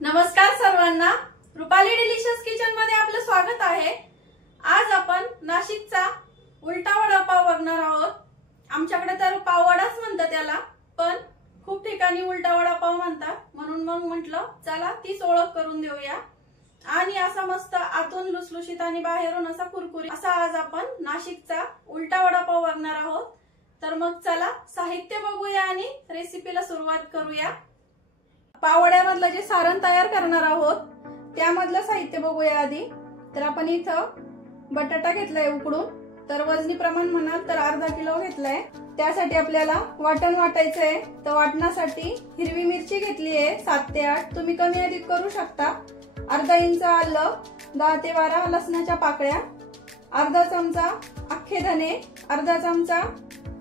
नमस्कार सर्वांना, Rupali delicious kitchen मध्ये आपलं स्वागत आहे। आज आपण नाशिकचा उलटा वडापाव बघणार आहोत। आमच्याकडे तर पाववडाच म्हणतात त्याला, पण खूप ठिकाणी उलटा वडापाव म्हणतात, म्हणून मग म्हटलं चला तीच ओळख करून देऊया। आणि असा मस्त आतून लुसलुशीत आणि बाहेरून असा कुरकुरीत असा आज आपण नाशिकचा उलटा वडापाव बघणार आहोत। तर मग चला साहित्य बघूया आणि रेसिपीला सुरुवात करूया। पाववड्यामधलं जे सारण तयार करणार आहोत त्यामधलं साहित्य बघूया आधी। तर आपण इथं बटाटा घेतलाय उकडून, तर वजनी प्रमाण म्हणाल तर अर्धा किलो घेतलाय। त्यासाठी आपल्याला वाटण वाटायचंय, तर वाटणासाठी हिरवी मिरची घेतली आहे 7 ते 8, तुम्ही कमी अधिक करू शकता। अर्धा इंच आलं, 10 ते 12 लसणाच्या पाकळ्या, अर्धा चमचा अख्खे धने, अर्धा चमचा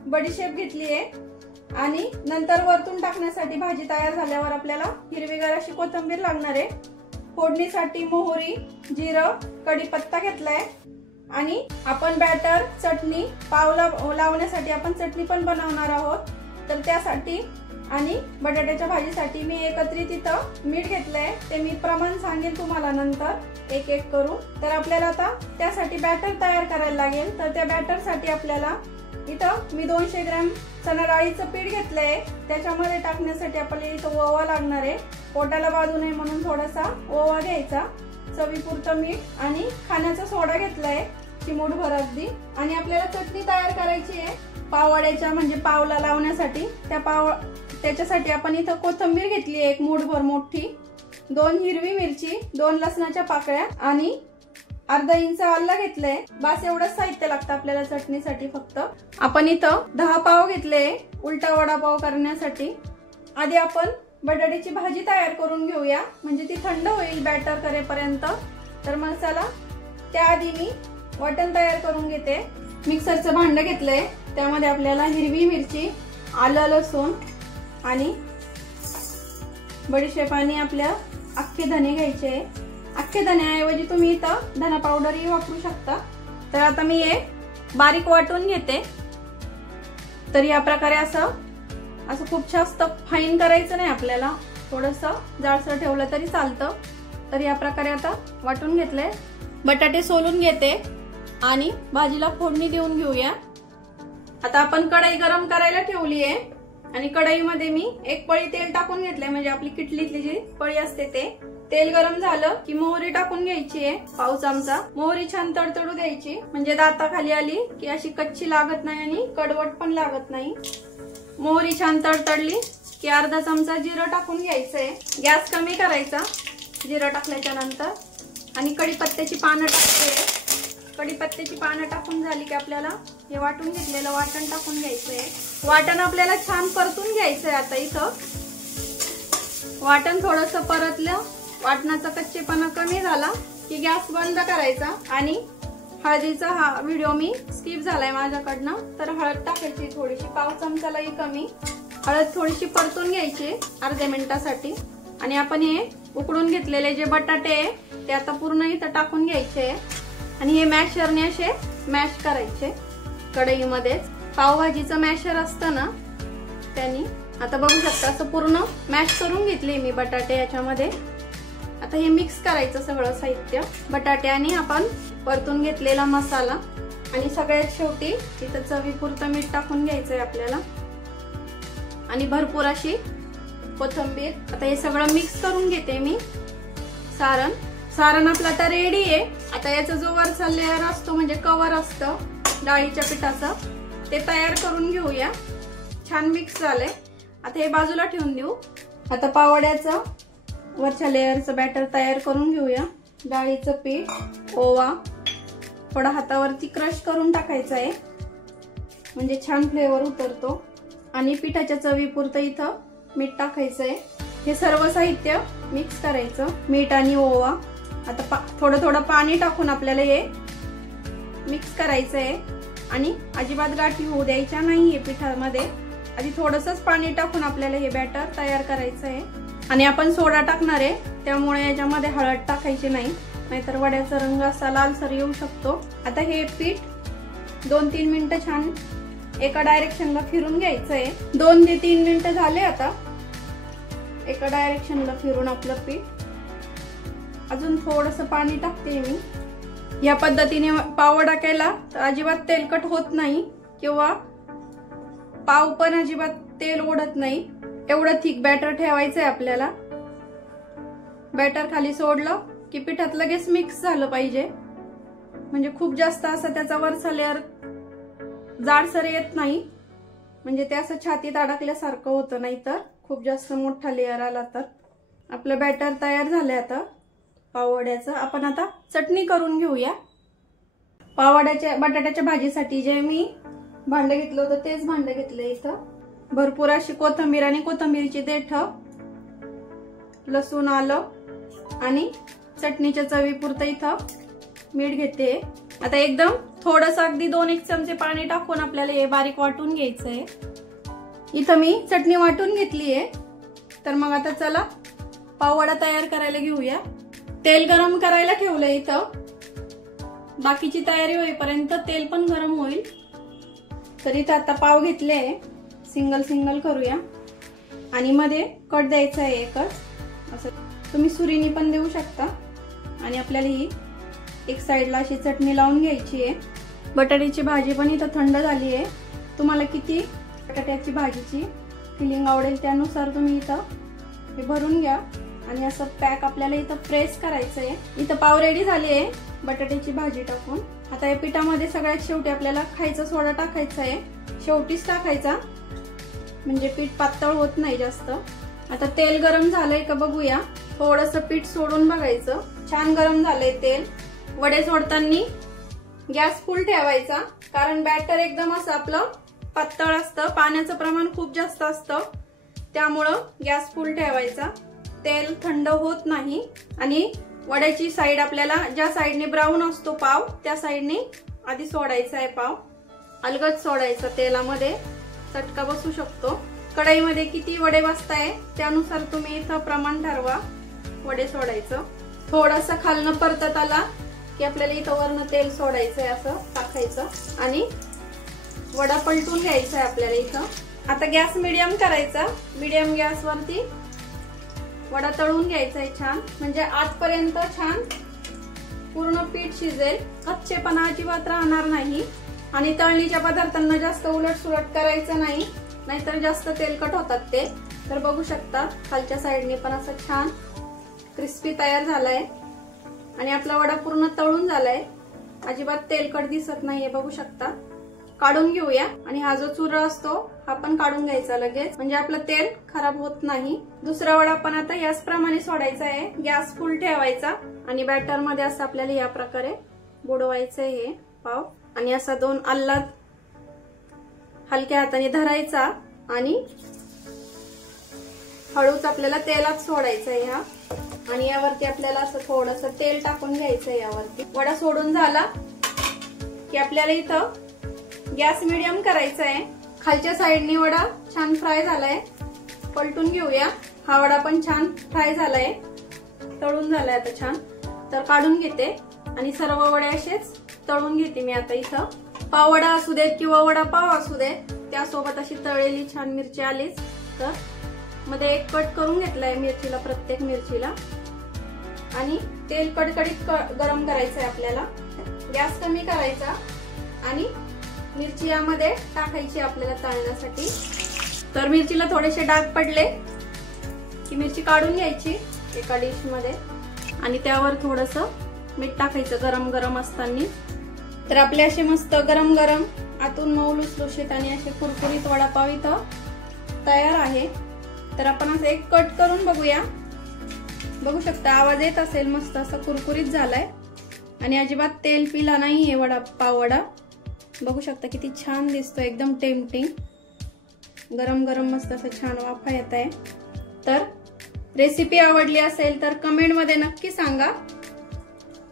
बडीशेप घेतली आहे। आणि नंतर वरतून टाकण्यासाठी भाजी तयार झाल्यावर आपल्याला हिरवीगार अशी कोथिंबीर लागणार आहे। फोडणीसाठी मोहरी, जिरं, कढीपत्ता घेतलाय। आणि आपण बॅटर, चटणी, पावला लावण्यासाठी आपण चटणी पण बनवणार आहोत, तर त्यासाठी आणि बटाट्याच्या भाजीसाठी मी एकत्रित इथं मीठ घेतलंय, ते मी प्रमाण सांगेन तुम्हाला नंतर एक एक करून। तर आपल्याला आता त्यासाठी बॅटर तयार करायला लागेल। तर त्या बॅटर साठी आपल्याला इथं मी 200 ग्रॅम चणा डाळीचं पीठ घेतलंय, त्याच्यामध्ये टाकण्यासाठी आपल्याला इथं ओवा लागणार आहे। पोटाला बाधू नये म्हणून थोडासा ओवा घ्यायचा, चवीपुरतं मीठ आणि खाण्याचा सोडा घेतलाय चिमूटभर अगदी। आणि आपल्याला चटणी तयार करायची आहे पाववड्याच्या म्हणजे पावला लावण्यासाठी। त्याच्यासाठी आपण इथं कोथिंबीर घेतली आहे 1 मूठभर मोठी, 2 हिरवी मिरची, 2 लसणाच्या पाकळ्या आणि अर्धा इंच आलं घेतलंय। बस एवढंच साहित्य लागतं आपल्याला चटणीसाठी फक्त। आपण इथं 10 पाव घेतले उलटा वडापाव करण्यासाठी। आधी आपण बटाट्याची भाजी तयार करून घेऊया, म्हणजे ती थंड होईल बॅटर करेपर्यंत। तर मसाला त्याआधी मी वाटण तयार करून घेते। मिक्सरचं भांड घेतलंय, त्यामध्ये आपल्याला हिरवी मिरची, आलं, लसूण आणि बडीशेप आणि आपल्या अख्खे धने घ्यायचे। अख्खे धन्याऐवजी तुम्ही इथं धना पावडरही वापरू शकता। तर आता मी हे बारीक वाटून घेते। तर या प्रकारे असं खूप जास्त फाईन करायचं नाही आपल्याला, थोडंसं जाडसर ठेवलं तरी चालतं। तर या प्रकारे आता वाटून घेतलंय। बटाटे सोलून घेते आणि भाजीला फोडणी देऊन घेऊया। आता आपण कढई गरम करायला ठेवली आहे आणि कढईमध्ये मी 1 पळी तेल टाकून घेतलंय, म्हणजे आपली किटलीतली जी पळी असते ते। तेल गरम झालं की मोहरी टाकून घ्यायची आहे, पाव चमचा। मोहरी छान तडतडू द्यायची, म्हणजे दाताखाली आली की अशी कच्ची लागत नाही आणि कडवट पण लागत नाही। मोहरी छान तडतडली की अर्धा चमचा जिरं टाकून घ्यायचंय, गॅस कमी करायचा जिरं टाकल्याच्या नंतर। आणि कढीपत्त्याची पानं टाकते। कढीपत्त्याची पानं टाकून झाली की आपल्याला हे वाटून घेतलेलं वाटण टाकून घ्यायचंय। वाटण आपल्याला छान परतून घ्यायचंय। आता इथं वाटण थोडंसं परतलं, वाटणाचा कच्चेपणा कमी झाला की गॅस बंद करायचा। आणि हळदीचा हा व्हिडिओ मी स्किप झालाय माझ्याकडनं, तर हळद टाकायची थोडीशी, पाव चमचालाही कमी। हळद थोडीशी परतून घ्यायची अर्ध्या मिनिटासाठी। आणि आपण हे उकडून घेतलेले जे बटाटे आहे ते आता पूर्ण इथं टाकून घ्यायचे आणि हे मॅशरने असे मॅश करायचे कढईमध्ये। पावभाजीचं मॅशर असतं ना त्यांनी। आता बघू शकता असं पूर्ण मॅश करून घेतले मी बटाटे याच्यामध्ये। आता हे मिक्स करायचं सगळं साहित्य, बटाटे आणि आपण परतून घेतलेला मसाला। आणि सगळ्यात शेवटी इथं चवीपुरतं मीठ टाकून घ्यायचंय आपल्याला आणि भरपूर अशी कोथिंबीर। आता हे सगळं मिक्स करून घेते मी। सारण आपलं आता रेडी आहे। आता याचा जो वरचा लेअर असतो म्हणजे कवर असतं डाळीच्या पिठाचं, ते तयार करून घेऊया। छान मिक्स झालंय, आता हे बाजूला ठेवून देऊ। आता पाववड्याचं वरच्या लेअरचं बॅटर तयार करून घेऊया। डाळीचं पीठ, ओवा, थोडा हातावरती क्रश करून टाकायचं आहे, म्हणजे छान फ्लेवर उतरतो। आणि पिठाच्या चवीपुरतं इथं मीठ टाकायचंय। हे सर्व साहित्य मिक्स करायचं, मीठ आणि ओवा। आता थोडं पाणी टाकून आपल्याला हे मिक्स करायचंय आणि अजिबात गाठी होऊ द्यायच्या नाहीये पिठामध्ये। आधी थोडंसंच पाणी टाकून आपल्याला हे बॅटर तयार करायचं आहे। आणि आपण सोडा टाकणार आहे, त्यामुळे याच्यामध्ये हळद टाकायची नाही, नाहीतर वड्याचा रंग असा लालसर येऊ शकतो। आता हे पीठ 2-3 मिनिटं छान एका डायरेक्शनला फिरून घ्यायचंय। 2 ते 3 मिनिटं झाले आता एका डायरेक्शनला फिरून आपलं पीठ। अजून थोडंसं पाणी टाकते मी। या पद्धतीने पाववडा केला तर अजिबात तेलकट होत नाही किंवा पाव पण अजिबात तेल ओढत नाही। एवढं थिक बॅटर ठेवायचंय आपल्याला। बॅटर खाली सोडलं की पिठात लगेच मिक्स झालं पाहिजे, म्हणजे खूप जास्त असं त्याचा वरचा लेअर जाडसर येत नाही, म्हणजे ते असं छातीत अडकल्यासारखं होतं, नाही तर खूप जास्त मोठा लेअर आला तर। आपलं बॅटर तयार झालंय आता पाववड्याचं। आपण आता चटणी करून घेऊया। पाववड्याच्या बटाट्याच्या भाजीसाठी जे मी भांडं घेतलं होतं तेच भांडं घेतलंय इथं। भरपूर अशी कोथिंबीर आणि कोथिंबीरची देठं, लसूण, आलं आणि चटणीच्या चवीपुरतं इथं मीठ घेते। आता एकदम थोडंसं अगदी 2-1 चमचे पाणी टाकून आपल्याला हे बारीक वाटून घ्यायचंय। इथं मी चटणी वाटून घेतलीये। तर मग आता चला पाववडा तयार करायला घेऊया। तेल गरम करायला ठेवलंय इथं। बाकीची तयारी होईपर्यंत तेल पण गरम होईल। तर इथं आता पाव घेतले, सिंगल सिंगल करूया आणि मध्ये कट द्यायचा आहे एकच, असं तुम्ही सुरीने पण देऊ शकता। आणि आपल्याला ही एक साइडला अशी चटणी लावून घ्यायची आहे। बटाट्याची भाजी पण इथं थंड झाली आहे। तुम्हाला किती बटाट्याची भाजीची फिलिंग आवडेल त्यानुसार तुम्ही इथं हे भरून घ्या आणि असं पॅक आपल्याला इथं प्रेस करायचं आहे। इथं पाव रेडी झाली आहे बटाट्याची भाजी टाकून। आता या पिठामध्ये सगळ्यात शेवटी आपल्याला खायचा सोडा टाकायचा आहे, शेवटीच टाकायचा, म्हणजे पीठ पातळ होत नाही जास्त। आता तेल गरम झालंय का बघूया, थोडंसं पीठ सोडून बघायचं। छान गरम झालंय तेल। वडे सोडताना गॅस फुल ठेवायचा, कारण बॅटर एकदम असं आपलं पातळ असतं, पाण्याचं प्रमाण खूप जास्त असतं, त्यामुळं गॅस फुल ठेवायचा। तेल थंड होत नाही आणि वड्याची साइड आपल्याला ज्या साइडने ब्राऊन असतो पाव त्या साइडने आधी सोडायचा आहे पाव, अलगद सोडायचा तेलामध्ये, चटका बसू शकतो। कढईमध्ये किती वडे बसताय त्यानुसार तुम्ही इथं प्रमाण ठरवा वडे सोडायचं। थोडंसं खालनं परतत आला की आपल्याला इथं वरनं तेल सोडायचंय, असं टाकायचं आणि वडा पलटून घ्यायचा आहे आपल्याला इथं। आता गॅस मीडियम करायचा, मीडियम गॅसवरती वडा तळून घ्यायचा आहे छान, म्हणजे आतपर्यंत छान पूर्ण पीठ शिजेल, कच्चेपणा अजिबात राहणार नाही। आणि तळणीच्या पदार्थांना जास्त उलट सुलट करायचं नाही, नाहीतर जास्त तेलकट होतात ते। तर बघू शकता खालच्या साइडने पण असं छान क्रिस्पी तयार झालाय आणि आपला वडा पूर्ण तळून झालाय, अजिबात तेलकट दिसत नाहीये, बघू शकता। काढून घेऊया आणि हा जो चुरा असतो हा पण काढून घ्यायचा लगेच, म्हणजे आपलं तेल खराब होत नाही। दुसरा वडा पण आता याच प्रमाणे सोडायचा आहे, गॅस फुल ठेवायचा आणि बॅटर मध्ये असं आपल्याला या प्रकारे बुडवायचं हे पाव आणि असा 2 आल्लाद हलक्या हाताने धरायचा आणि हळूच आपल्याला तेलात सोडायचा आहे हा। आणि यावरती आपल्याला असं थोडंसं तेल टाकून घ्यायचं यावरती। वडा सोडून झाला की आपल्याला इथं गॅस मीडियम करायचा आहे। खालच्या साइडने वडा छान फ्राय झालाय, पलटून घेऊया। हा वडा पण छान फ्राय झालाय, तळून झालाय आता छान। तर काढून घेते आणि सर्व वडे असेच तळून घेते मी आता इथं। पाववडा असू देत किंवा वडापाव असू देत, त्यासोबत अशी तळलेली छान मिरची आलीच तर मध्ये एक कट करून घेतलाय मिरचीला, प्रत्येक मिरचीला। आणि तेल कडकडीत गरम करायचंय आपल्याला, गॅस कमी करायचा आणि मिरची यामध्ये टाकायची आपल्याला तळण्यासाठी। तर मिरचीला थोडेसे डाग पडले की मिरची काढून घ्यायची एका डिश मध्ये आणि त्यावर थोडंसं मीठ टाकायचं गरम गरम असताना। तर आपले असे मस्त गरम गरम आतून मऊ लुसलुशीत आणि असे कुरकुरीत वडापाव इथं तयार आहे। तर आपण असं एक कट करून बघूया, बघू शकता आवाज येत असेल, मस्त असं कुरकुरीत झालाय आणि अजिबात तेल पिला नाहीये वडापाव वडा। बघू शकता किती छान दिसतो, एकदम टेम्पटिंग, गरम गरम मस्त असं छान वाफा येत आहे। तर रेसिपी आवडली असेल तर कमेंट मध्ये नक्की सांगा।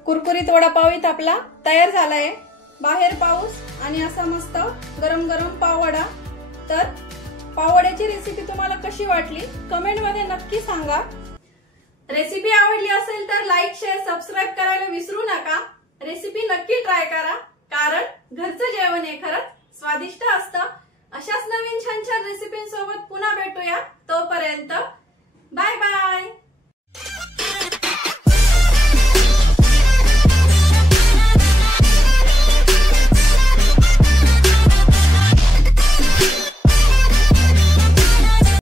कुरकुरीत वडापाव इथं आपला तयार झालाय, बाहेर पाऊस आणि असा मस्त गरम गरम पाववडा। तर पाववड्याची रेसिपी तुम्हाला कशी वाटली कमेंट मध्ये नक्की सांगा। रेसिपी आवडली असेल तर लाईक, शेअर, सबस्क्राईब करायला विसरू नका। रेसिपी नक्की ट्राय करा, कारण घरचं जेवण हे खरंच स्वादिष्ट असतं। अशाच नवीन छान छान रेसिपींसोबत पुन्हा भेटूया, तोपर्यंत बाय बाय।